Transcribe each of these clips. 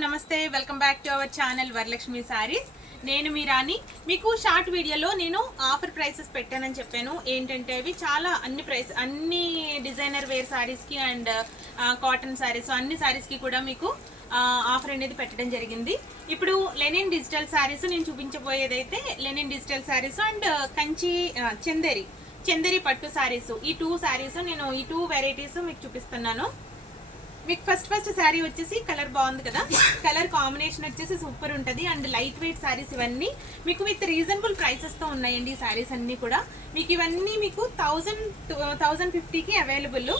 నమస్తే welcome back to our channel Varalakshmi saris. నేను మీ రాణి. మీకు షార్ట్ వీడియోలో నేను ఆఫర్ ప్రైసెస్ పెట్టానని చెప్పాను. ఏంటంటే అవి చాలా అన్ని డిజైనర్ వేర్ సారీస్కి అండ్ కాటన్ సారీస్ అన్ని సారీస్కి కూడా మీకు ఆఫర్ అనేది పెట్టడం జరిగింది. ఇప్పుడు లెనిన్ డిజిటల్ సారీస్ నేను చూపించబోయేదైతే linen digital saris and Kanchi Chanderi పట్టు సారీస్. ఈ టూ సారీస్ నేను ఈ టూ వెరైటీస్ మీకు చూపిస్తున్నాను. మీకు ఫస్ట్ శారీ వచ్చేసి కలర్ బాగుంది కదా, కలర్ కాంబినేషన్ వచ్చేసి సూపర్ ఉంటుంది అండ్ లైట్ వెయిట్ శారీస్ ఇవన్నీ మీకు విత్ రీజనబుల్ ప్రైసెస్తో ఉన్నాయండి. ఈ శారీస్ అన్నీ కూడా మీకు ఇవన్నీ మీకు 1050కి అవైలబుల్.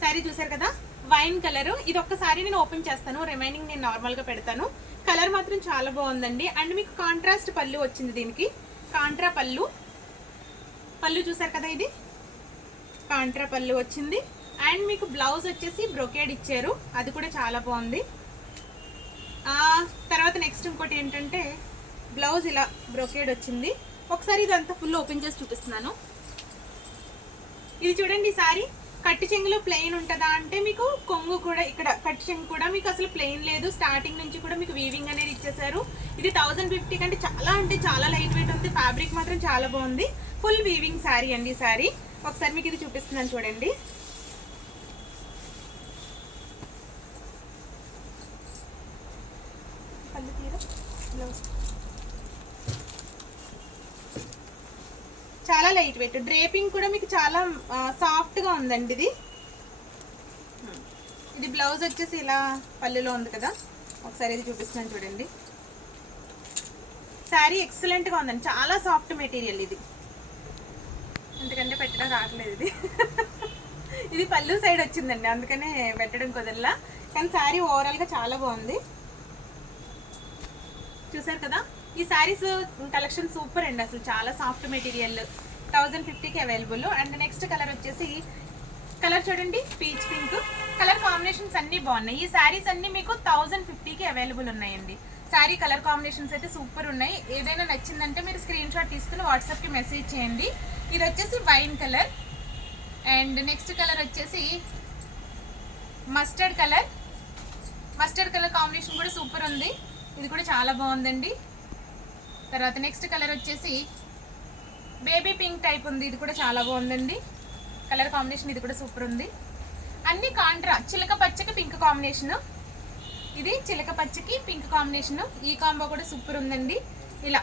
శారీ చూసారు కదా, వైన్ కలర్. ఇది ఒక్కసారి నేను ఓపెన్ చేస్తాను, రిమైనింగ్ నేను నార్మల్గా పెడతాను. కలర్ మాత్రం చాలా బాగుందండి. అండ్ మీకు కాంట్రాస్ట్ పళ్ళు వచ్చింది, దీనికి కాంట్రా పళ్ళు చూసారు కదా, ఇది కాంట్రా పళ్ళు వచ్చింది. అండ్ మీకు బ్లౌజ్ వచ్చేసి బ్రొకేడ్ ఇచ్చారు, అది కూడా చాలా బాగుంది. తర్వాత నెక్స్ట్ ఇంకోటి ఏంటంటే బ్లౌజ్ ఇలా బ్రొకేడ్ వచ్చింది. ఒకసారి ఇదంతా ఫుల్ ఓపెన్ చేసి చూపిస్తున్నాను. ఇది చూడండి, ఈ సారీ కట్టు చెంగులో ప్లెయిన్ ఉంటుందా అంటే మీకు కొంగు కూడా ఇక్కడ కట్టు చెంగు కూడా మీకు అసలు ప్లెయిన్ లేదు. స్టార్టింగ్ నుంచి కూడా మీకు వీవింగ్ అనేది ఇచ్చేసారు. ఇది 1050 కంటే అంటే చాలా లైట్ వెయిట్ ఉంది. ఫ్యాబ్రిక్ మాత్రం చాలా బాగుంది. ఫుల్ వీవింగ్ శారీ అండి. ఈ శారీ ఒకసారి మీకు ఇది చూపిస్తున్నాను చూడండి. చాలా లైట్ వెయిట్, డ్రేపింగ్ కూడా మీకు చాలా సాఫ్ట్గా ఉందండి. ఇది బ్లౌజ్ వచ్చేసి ఇలా పళ్ళులో ఉంది కదా, ఒకసారి ఇది చూపిస్తున్నాను చూడండి. శారీ ఎక్సలెంట్గా ఉందండి, చాలా సాఫ్ట్ మెటీరియల్. ఇది ఎందుకంటే పెట్టడం రావట్లేదు. ఇది పళ్ళు సైడ్ వచ్చిందండి, అందుకనే పెట్టడం కుదరలా. కానీ శారీ ఓవరాల్గా చాలా బాగుంది. చూసారు కదా, ఈ శారీస్ కలెక్షన్ సూపర్ అండి, అసలు చాలా సాఫ్ట్ మెటీరియల్. 1050కి అవైలబుల్. అండ్ నెక్స్ట్ కలర్ వచ్చేసి కలర్ చూడండి, పీచ్ పింక్ కలర్. కాంబినేషన్స్ అన్నీ బాగున్నాయి. ఈ శారీస్ అన్నీ మీకు 1050కి అవైలబుల్ ఉన్నాయండి. శారీ కలర్ కాంబినేషన్స్ అయితే సూపర్ ఉన్నాయి. ఏదైనా నచ్చిందంటే మీరు స్క్రీన్ షాట్ తీసుకుని వాట్సాప్కి మెసేజ్ చేయండి. ఇది వచ్చేసి wine colour. And next colour వచ్చేసి మస్టర్డ్ కలర్ కాంబినేషన్ కూడా సూపర్ ఉంది. ఇది కూడా చాలా బాగుందండి. తర్వాత నెక్స్ట్ కలర్ వచ్చేసి బేబీ పింక్ టైప్ ఉంది, ఇది కూడా చాలా బాగుందండి. కలర్ కాంబినేషన్ ఇది కూడా సూపర్ ఉంది. అన్ని కాంట్రా చిలక పచ్చకి పింక్ కాంబినేషన్. ఇది చిలక పచ్చకి పింక్ కాంబినేషన్. ఈ కాంబో కూడా సూపర్ ఉందండి. ఇలా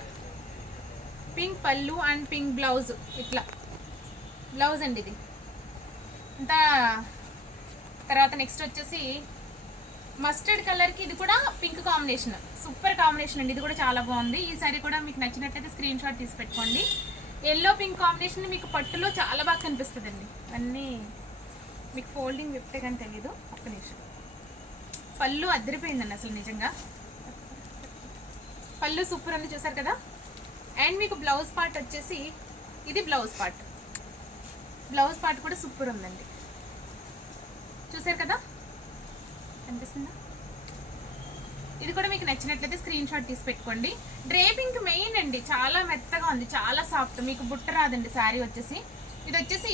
పింక్ పళ్ళు అండ్ పింక్ బ్లౌజ్, ఇట్లా బ్లౌజ్ అండి ఇది అంతా. తర్వాత నెక్స్ట్ వచ్చేసి మస్టర్డ్ కలర్కి ఇది కూడా పింక్ కాంబినేషన్, సూపర్ కాంబినేషన్ అండి. ఇది కూడా చాలా బాగుంది. ఈ సారీ కూడా మీకు నచ్చినట్లయితే స్క్రీన్ షాట్ తీసి పెట్టుకోండి. ఎల్లో పింక్ కాంబినేషన్ మీకు పట్టులో చాలా బాగా కనిపిస్తుంది అండి. అన్నీ మీకు ఫోల్డింగ్ విప్తే కానీ తెలీదు. ఒక్క నిమిషం. పళ్ళు అద్దరిపోయిందండి అసలు నిజంగా. పళ్ళు సూపర్ ఉంది, చూసారు కదా. అండ్ మీకు బ్లౌజ్ పార్ట్ వచ్చేసి ఇది బ్లౌజ్ పార్ట్ కూడా సూపర్ ఉందండి. చూసారు కదా, కనిపిస్తుందా. ఇది కూడా మీకు నచ్చినట్లయితే స్క్రీన్ షాట్ తీసి పెట్టుకోండి. డ్రేపింగ్ మెయిన్ అండి, చాలా మెత్తగా ఉంది, చాలా సాఫ్ట్. మీకు బుట్ట రాదండి. శారీ వచ్చేసి ఇది వచ్చేసి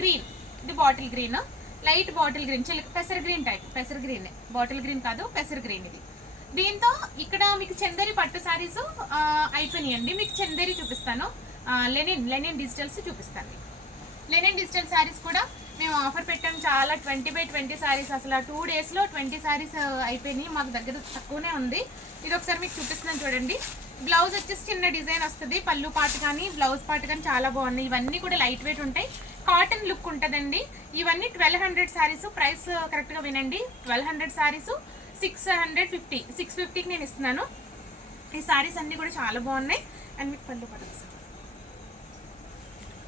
గ్రీన్, ఇది bottle green, light bottle green, పెసర్ గ్రీన్ టైప్. పెసర్ గ్రీన్, బాటిల్ గ్రీన్ కాదు, పెసర్ గ్రీన్. ఇది దీంతో ఇక్కడ మీకు చందేరి పట్టు శారీస్ అయిపోయినాయండి. మీకు చందేరి చూపిస్తాను, లెనిన్ డిజిటల్స్ చూపిస్తాను. లెనిన్ డిజిటల్ శారీస్ కూడా మేము ఆఫర్ పెట్టాము. చాలా 20/20 శారీస్, అసలు 2 డేస్లో 20 శారీస్ అయిపోయినాయి. మాకు దగ్గర తక్కువనే ఉంది. ఇది ఒకసారి మీకు చూపిస్తున్నాను చూడండి. బ్లౌజ్ వచ్చేసి చిన్న డిజైన్ వస్తుంది. పళ్ళు పార్ట్ కానీ బ్లౌజ్ పార్ట్ కానీ చాలా బాగున్నాయి. ఇవన్నీ కూడా లైట్ వెయిట్ ఉంటాయి, కాటన్ లుక్ ఉంటుందండి. ఇవన్నీ 1200 శారీస్. ప్రైస్ కరెక్ట్గా వినండి, 1200 శారీస్ 650కి నేను ఇస్తున్నాను. ఈ శారీస్ అన్నీ కూడా చాలా బాగున్నాయి. అండ్ మీకు పళ్ళు పార్ట్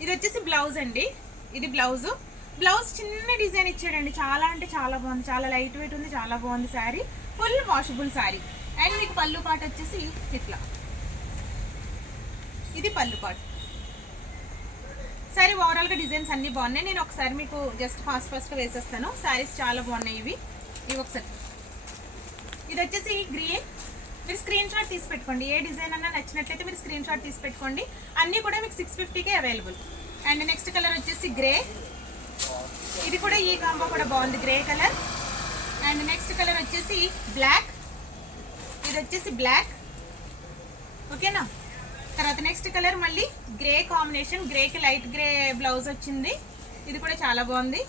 ఇది వచ్చేసి బ్లౌజ్ అండి. ఇది బ్లౌజ్ చిన్న డిజైన్ ఇచ్చాడండి. చాలా అంటే చాలా బాగుంది, చాలా లైట్ వెయిట్ ఉంది, చాలా బాగుంది sari. Full washable sari. And మీకు పళ్ళు పార్ట్ వచ్చేసి ఇట్లా, ఇది పళ్ళు పార్ట్. శారీ ఓవరాల్గా డిజైన్స్ అన్నీ బాగున్నాయి. నేను ఒకసారి మీకు జస్ట్ ఫాస్ట్గా వేసేస్తాను. శారీస్ చాలా బాగున్నాయి. ఇవి ఒకసారి. ఇది వచ్చేసి గ్రీన్. మీరు స్క్రీన్ షాట్ తీసి పెట్టుకోండి. ఏ డిజైన్ అన్నా నచ్చినట్లయితే మీరు స్క్రీన్ షాట్ తీసి పెట్టుకోండి. అన్నీ కూడా మీకు 650కే అవైలబుల్. అండ్ నెక్స్ట్ కలర్ వచ్చేసి గ్రే. ఇది కూడా ఈ కాంబో కూడా బాగుంది, grey colour. And next colour వచ్చేసి బ్లాక్, ఇది వచ్చేసి బ్లాక్, ఓకేనా. తర్వాత నెక్స్ట్ కలర్ మళ్ళీ గ్రే కాంబినేషన్, గ్రేకి లైట్ గ్రే బ్లౌజ్ వచ్చింది, ఇది కూడా చాలా బాగుంది.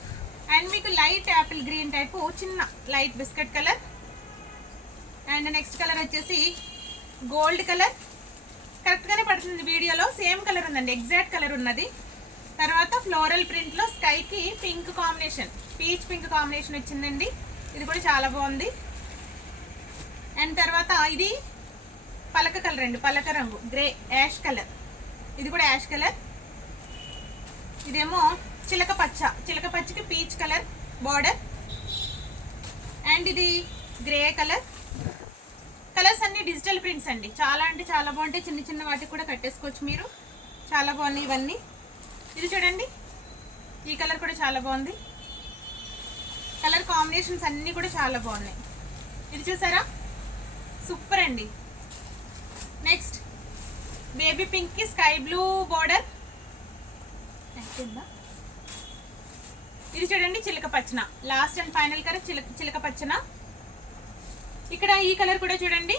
అండ్ మీకు లైట్ యాపిల్ గ్రీన్ టైపు చిన్న light biscuit colour. And next colour వచ్చేసి గోల్డ్ కలర్, కరెక్ట్గానే పడుతుంది వీడియోలో, సేమ్ కలర్ ఉందండి, ఎగ్జాక్ట్ కలర్ ఉన్నది. తర్వాత ఫ్లోరల్ ప్రింట్లో స్కైకి pink combination, peach pink combination వచ్చిందండి, ఇది కూడా చాలా బాగుంది. అండ్ తర్వాత ఇది పలక కలర్ అండి, పలక రంగు గ్రే యాష్ కలర్, ఇది కూడా యాష్ కలర్. ఇదేమో చిలక పచ్చ, చిలక పచ్చకి పీచ్ కలర్ బార్డర్. అండ్ ఇది గ్రే కలర్. కలర్స్ అన్ని డిజిటల్ ప్రింట్స్ అండి, చాలా అంటే చాలా బాగుంటాయి, చిన్న చిన్న వాటికి కూడా కట్టేసుకోవచ్చు మీరు, చాలా బాగున్నాయి ఇవన్నీ. ఇది చూడండి, ఈ కలర్ కూడా చాలా బాగుంది, కలర్ కాంబినేషన్స్ అన్నీ కూడా చాలా బాగున్నాయి. ఇది చూసారా, సూపర్ అండి. నెక్స్ట్ బేబీ పింక్కి స్కై బ్లూ బార్డర్, ఇది చూడండి చిలక పచ్చన, లాస్ట్ అండ్ ఫైనల్ కలర్ చిలక పచ్చన. ఇక్కడ ఈ కలర్ కూడా చూడండి,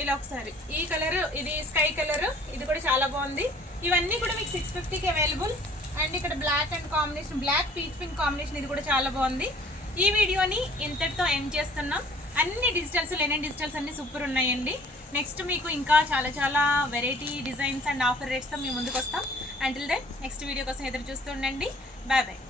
ఇలా ఒకసారి ఈ కలర్, ఇది స్కై కలర్, ఇది కూడా చాలా బాగుంది. ఇవన్నీ కూడా మీకు 650కి అవైలబుల్. అండ్ ఇక్కడ black and combination, black peach pink combination, ఇది కూడా చాలా బాగుంది. ఈ వీడియోని ఇంతటితో ఎండ్ చేస్తున్నాం. అన్ని డిజిటల్స్, లెనిన్ డిజిటల్స్ అన్ని సూపర్ ఉన్నాయండి. నెక్స్ట్ మీకు ఇంకా చాలా చాలా వెరైటీ డిజైన్స్ అండ్ ఆఫర్ రేట్స్తో మేము ముందుకు వస్తాం. అంటిల్ దెన్ నెక్స్ట్ వీడియో కోసం ఎదురు చూస్తూ ఉండండి. Bye bye.